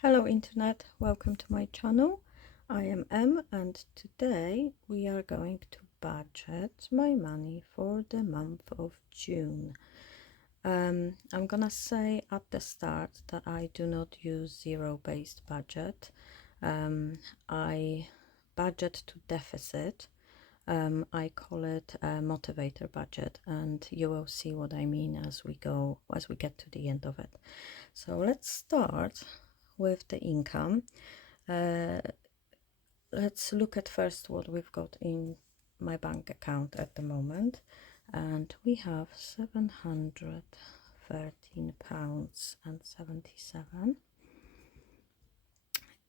Hello Internet, welcome to my channel. I am Em and today we are going to budget my money for the month of June. I'm gonna say at the start that I do not use zero-based budget. I budget to deficit. I call it a Motivator budget, and you will see what I mean as we get to the end of it. So let's start with the income. Let's look at first what we've got in my bank account at the moment, and we have £713.77.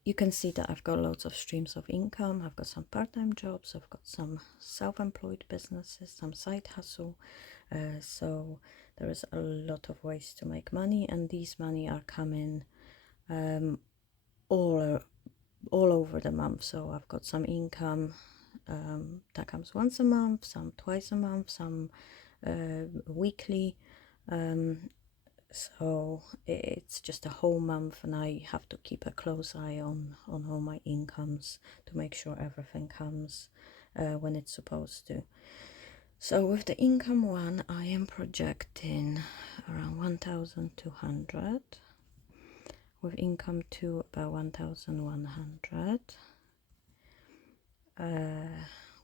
You can see that I've got loads of streams of income. I've got some part-time jobs, I've got some self-employed businesses, some side hustle, so there is a lot of ways to make money, and these money are coming all over the month. So I've got some income that comes once a month, some twice a month, some weekly. So it's just a whole month, and I have to keep a close eye on all my incomes to make sure everything comes when it's supposed to. So with the income one, I am projecting around 1,200. With income 2, about 1,100.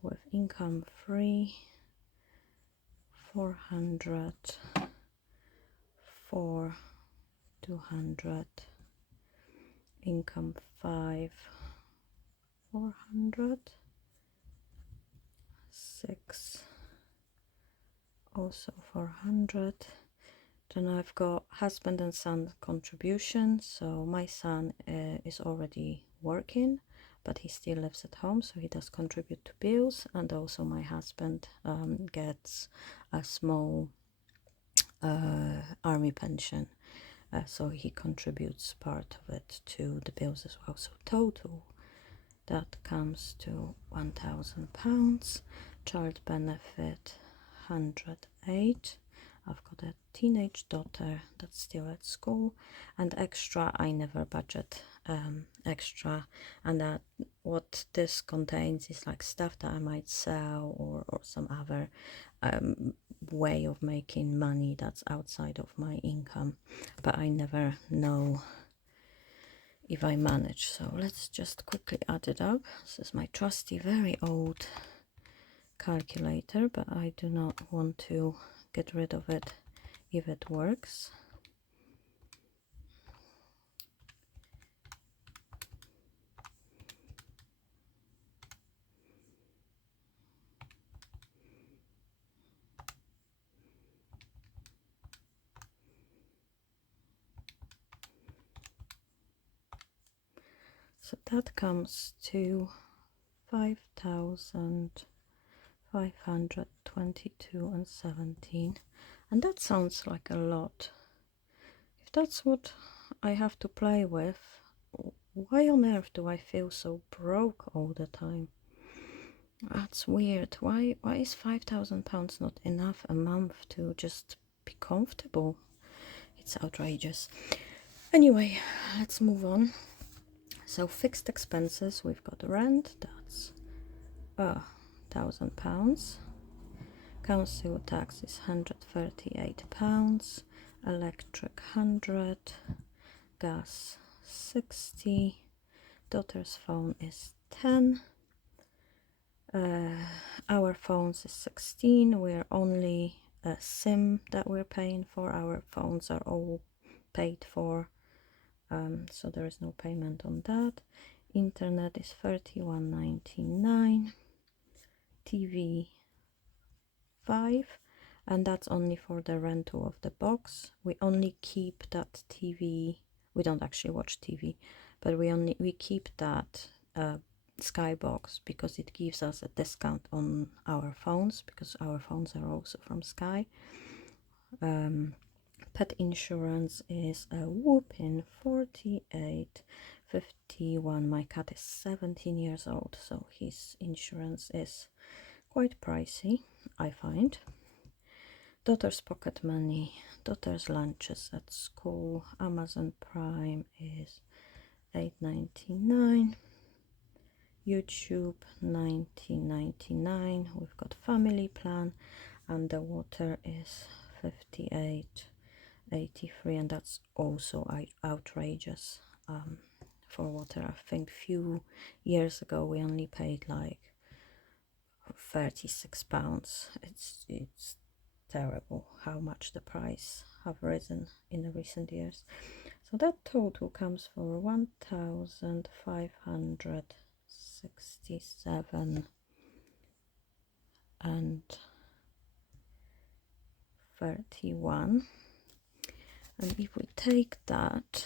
With income 3, 400, 4, 200. Income 5, 400. 6, also 400. Then I've got husband and son contribution. So my son is already working, but he still lives at home, so he does contribute to bills. And also my husband gets a small army pension, so he contributes part of it to the bills as well. So total that comes to £1,000. Child benefit 108. I've got a teenage daughter that's still at school, and extra I never budget extra, and that what this contains is like stuff that I might sell or some other way of making money that's outside of my income, but I never know if I manage. So let's just quickly add it up. This is my trusty, very old calculator, but I do not want to get rid of it if it works. So that comes to 5,522 and 17, and that sounds like a lot. If that's what I have to play with, why on earth do I feel so broke all the time? That's weird. Why is £5,000 not enough a month to just be comfortable? It's outrageous. Anyway, let's move on. So fixed expenses, we've got rent, that's £1,000. Council tax is £138. Electric 100. Gas 60. Daughter's phone is 10. Our phones is 16. We're only a SIM that we're paying for. Our phones are all paid for, so there is no payment on that. Internet is £31.99. TV 5, and that's only for the rental of the box. We only keep that TV. We don't actually watch TV, but we keep that Skybox because it gives us a discount on our phones, because our phones are also from Sky. Pet insurance is a whooping £48.51. My cat is 17 years old, so his insurance is quite pricey, I find. Daughter's pocket money, daughter's lunches at school, Amazon Prime is $8.99. YouTube, $19.99. We've got family plan. Underwater is $58.83, and that's also outrageous for water. I think few years ago we only paid like £36. It's terrible how much the price have risen in the recent years. So that total comes for 1,567 and 31. And if we take that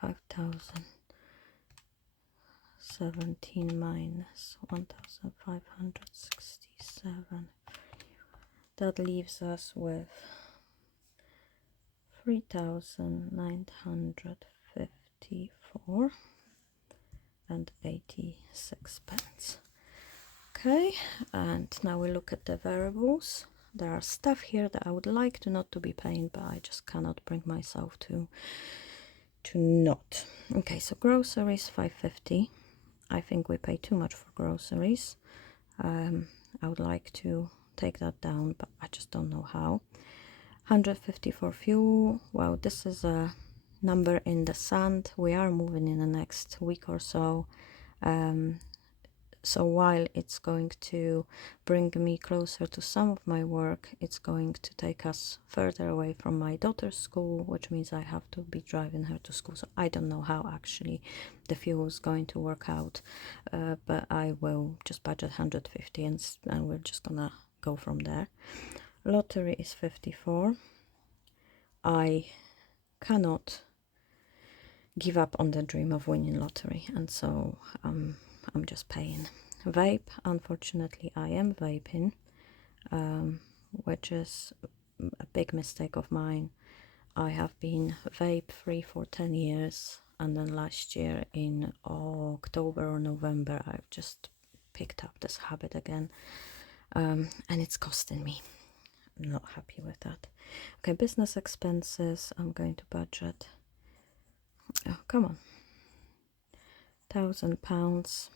5,017 minus 1,567, that leaves us with 3,954 and 86 pence. Okay, and now we look at the variables. There are stuff here that I would like to not to be paying, but I just cannot bring myself to not. Okay, so groceries, $5.50. I think we pay too much for groceries. I would like to take that down, but I just don't know how. $150 for fuel. Well, this is a number in the sand. We are moving in the next week or so. So while it's going to bring me closer to some of my work, it's going to take us further away from my daughter's school, which means I have to be driving her to school. So I don't know how actually the fuel is going to work out, but I will just budget 150 and we're just gonna go from there. Lottery is 54. I cannot give up on the dream of winning lottery, and so I'm just paying. Vape, unfortunately I am vaping, which is a big mistake of mine. I have been vape free for 10 years, and then last year in October or November I've just picked up this habit again, and it's costing me. I'm not happy with that. Okay, business expenses, I'm going to budget, oh come on, £1,000.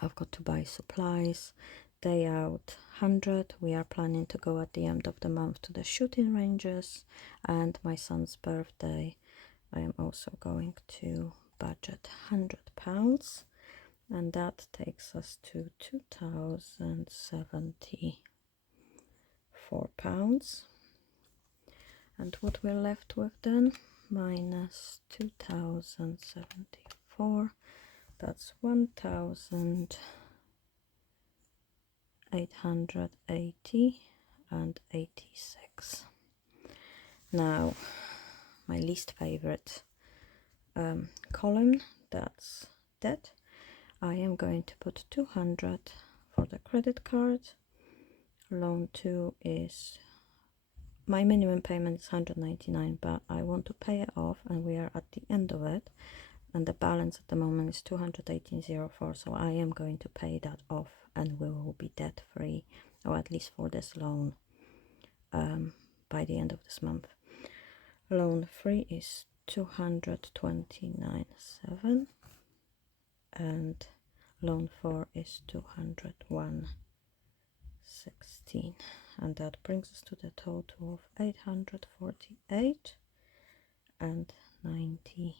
I've got to buy supplies. Day out, 100. We are planning to go at the end of the month to the shooting ranges, and my son's birthday. I am also going to budget £100, and that takes us to £2,074. And what we're left with then, minus 2,074, that's 1,880 and 86. Now, my least favorite column, that's debt. I am going to put 200 for the credit card. Loan 2 is, my minimum payment is 199, but I want to pay it off, and we are at the end of it, and the balance at the moment is 218.04, so I am going to pay that off and we will be debt free, or at least for this loan, by the end of this month. Loan 3 is 229.7, and loan 4 is 201.16, and that brings us to the total of 848 and 90p.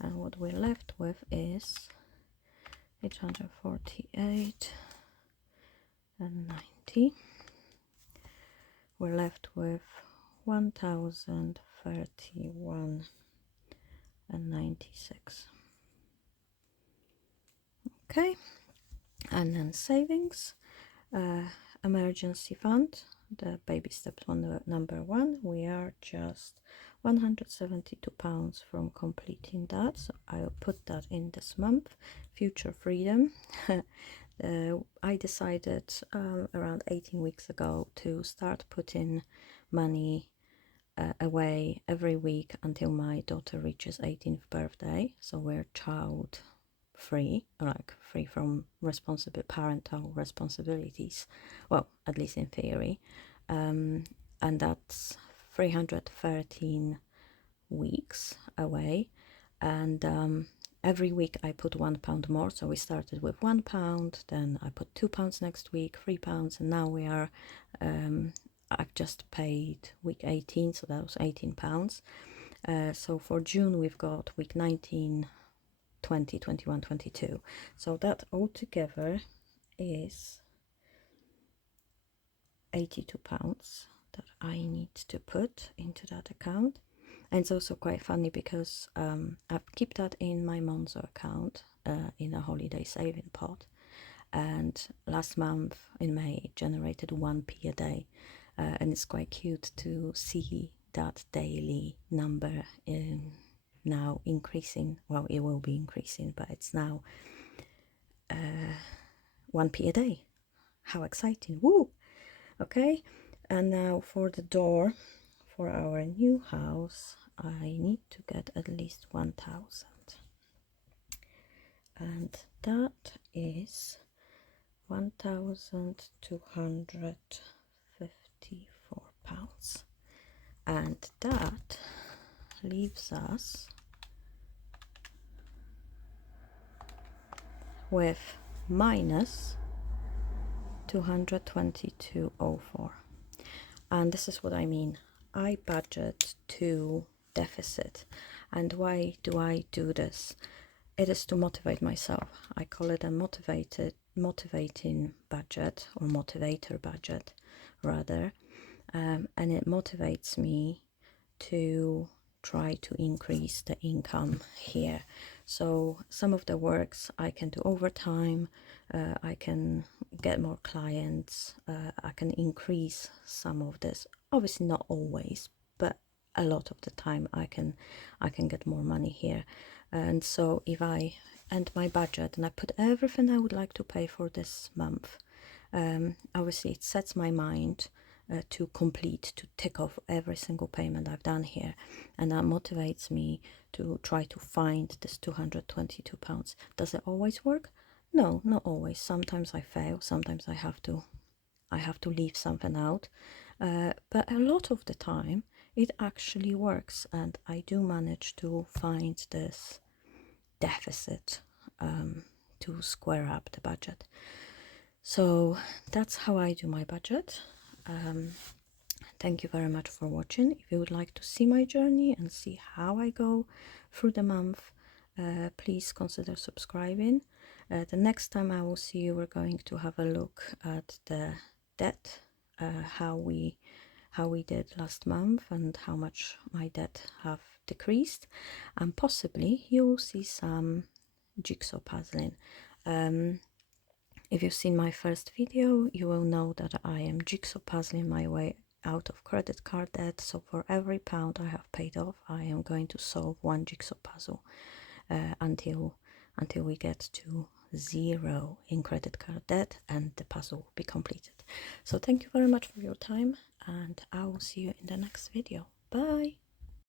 And what we're left with is 848 and 90. We're left with 1,031 and 96. Okay, and then savings, emergency fund, the baby steps number 1. We are just £172 from completing that, so I'll put that in this month. Future freedom. I decided around 18 weeks ago to start putting money away every week until my daughter reaches 18th birthday, so we're child free, like free from parental responsibilities, well, at least in theory, and that's 313 weeks away, and every week I put £1 more. So we started with £1, then I put £2 next week, £3, and now we are I've just paid week 18, so that was £18. So for June we've got week 19, 20, 21, 22. So that altogether is £82 that I need to put into that account. And it's also quite funny because I've kept that in my Monzo account in a holiday saving pot, and last month in May it generated 1p a day, and it's quite cute to see that daily number now increasing. Well, it will be increasing, but it's now 1p a day. How exciting! Woo! Okay, and now for the door for our new house, I need to get at least 1,000, and that is £1,254, and that leaves us with minus 222.04. And this is what I mean. I budget to deficit. And why do I do this? It is to motivate myself. I call it a motivating budget, or motivator budget rather, and it motivates me to try to increase the income here. So some of the works I can do overtime, I can get more clients, I can increase some of this. Obviously not always, but a lot of the time I can get more money here. And so if I end my budget and I put everything I would like to pay for this month, obviously it sets my mind to tick off every single payment I've done here, and that motivates me to try to find this £222. Does it always work? No, not always. Sometimes I fail, sometimes I have to leave something out, but a lot of the time it actually works, and I do manage to find this deficit to square up the budget. So that's how I do my budget. Thank you very much for watching. If you would like to see my journey and see how I go through the month, please consider subscribing. The next time I will see you, we're going to have a look at the debt, how we did last month and how much my debt have decreased, and possibly you'll see some jigsaw puzzling. If you've seen my first video, you will know that I am jigsaw puzzling my way out of credit card debt. So for every £1 I have paid off, I am going to solve one jigsaw puzzle until we get to 0 in credit card debt and the puzzle will be completed. So thank you very much for your time, and I will see you in the next video. Bye!